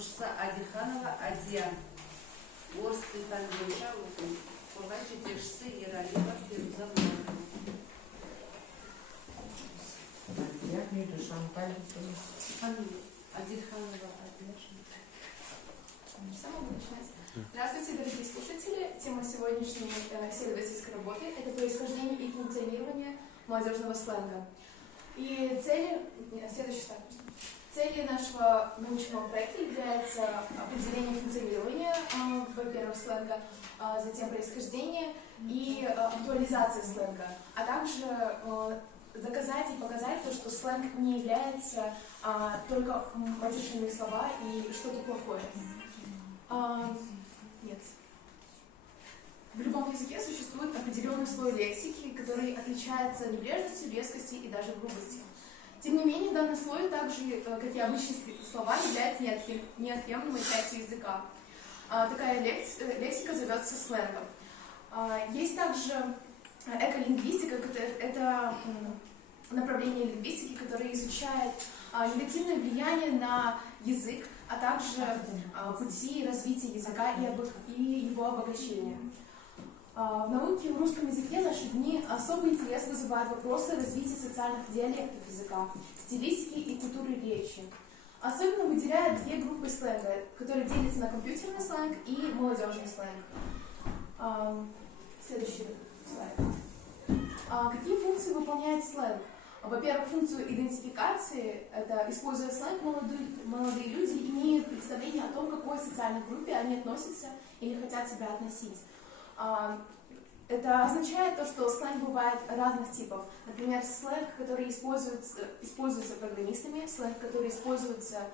Кушса Адиханова Адиан. Остыхан Гульша Ковачи Дешсы Яралива Фирузамова. Я книга Шанталь. Адиханова Адиан. Сама буду начинать. Здравствуйте, дорогие слушатели. Тема сегодняшней исследовательской работы – это происхождение и функционирование молодежного сленга. И следующий слайд. Целью нашего научного проекта является определение функционирования, во-первых, сленга, затем происхождение и актуализация сленга, а также доказать и показать то, что сленг не является только матершинные слова и что-то плохое. Нет. В любом языке существует определенный слой лексики, который отличается небрежностью, резкостью и даже грубостью. Тем не менее, данный слой, также, как и обычные слова, является неотъемлемой частью языка. Такая лексика зовется сленгом. Есть также эколингвистика, это направление лингвистики, которое изучает негативное влияние на язык, а также пути развития языка и его обогащения. В науке в русском языке в наши дни особый интерес вызывают вопросы развития социальных диалектов языка, стилистики и культуры речи. Особенно выделяют две группы сленга, которые делятся на компьютерный сленг и молодежный сленг. Следующий слайд. Какие функции выполняет сленг? Во-первых, функцию идентификации, это, используя сленг, молодые люди имеют представление о том, к какой социальной группе они относятся или хотят себя относить. Это означает то, что сленг бывает разных типов. Например, сленг, который используется программистами, сленг, который используется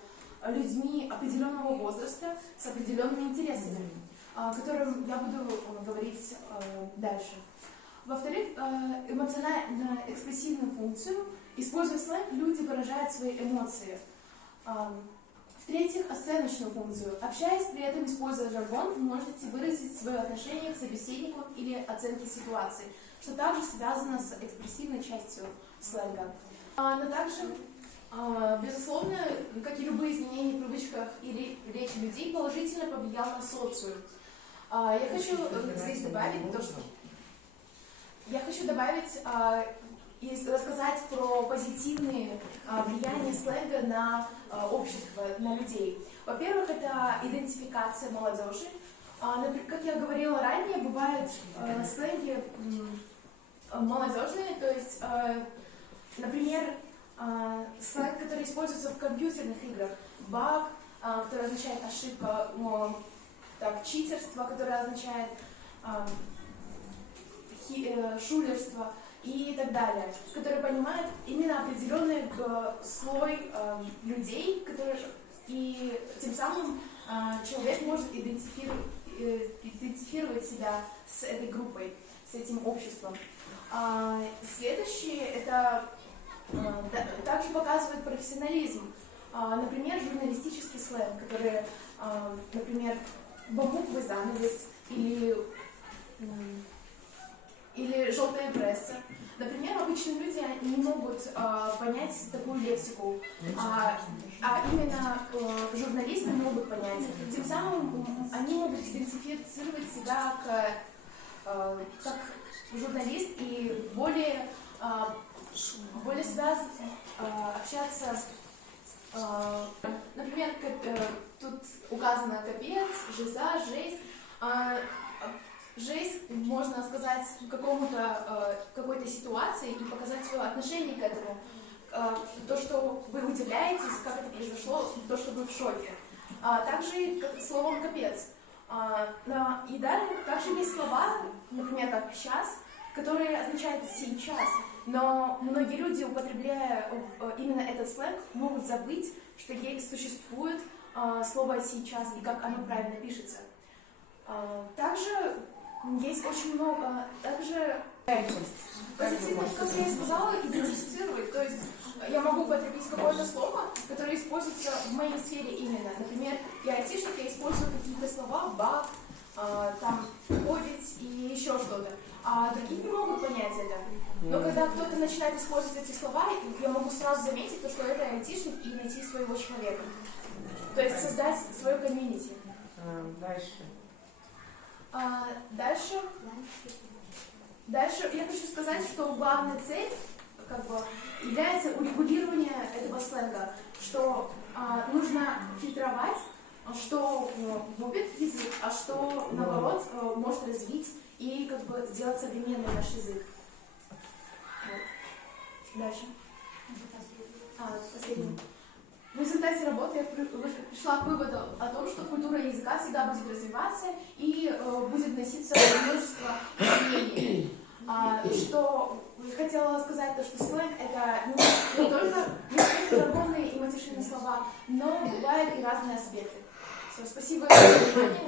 людьми определенного возраста с определенными интересами, о которых я буду говорить дальше. Во-вторых, эмоционально-экспрессивную функцию. Используя сленг, люди выражают свои эмоции. В-третьих, оценочную функцию. Общаясь, при этом используя жаргон, вы можете выразить свое отношение к собеседнику или оценке ситуации, что также связано с экспрессивной частью сленга. Но также, безусловно, как и любые изменения в привычках или речи людей, положительно повлиял на социум. Я хочу здесь добавить то, что... Я хочу добавить и рассказать про позитивные влияния сленга на общество, на людей. Во-первых, это идентификация молодежи. Как я говорила ранее, бывают сленги молодежные, то есть, например, сленг, который используется в компьютерных играх, баг, который означает ошибка, читерство, которое означает шулерство и так далее, которые понимают именно определенный слой людей, и тем самым человек может идентифицировать себя с этой группой, с этим обществом. Следующее, это также показывает профессионализм. Например, журналистический сленг, который, например, бамбуковый занавес или желтая пресса. Например, обычные люди не могут понять такую лексику, а именно журналисты могут понять. Тем самым они могут идентифицировать себя как журналист и более общаться. Например, тут указано капец, жиза, жесть. Жесть, можно сказать, какой-то ситуации и показать свое отношение к этому. То, что вы удивляетесь, как это произошло, то, что вы в шоке. Также словом «капец». И далее также есть слова, например, как «сейчас», которые означают «сейчас». Но многие люди, употребляя именно этот сленг, могут забыть, что существует слово «сейчас» и как оно правильно пишется. Также есть очень много, позитивно, как я и сказала, идентифицировать. То есть я могу употребить какое-то слово, которое используется в моей сфере именно. Например, я айтишник, я использую какие-то слова, баг, ковид и еще что-то. А другие не могут понять это. Но когда кто-то начинает использовать эти слова, я могу сразу заметить, что это айтишник и найти своего человека. То есть создать свое комьюнити. Дальше. Дальше я хочу сказать, что главная цель является урегулирование этого сленга, что нужно фильтровать, что губит язык, а что наоборот может развить и сделать современный наш язык. Вот. Дальше. Последний. В результате работы я пришла к выводу о том, что культура языка всегда будет развиваться и будет вноситься множество изменений. Что я хотела сказать, что сленг это не только жаргонные и матершинные слова, но бывают и разные аспекты. Все, спасибо за внимание.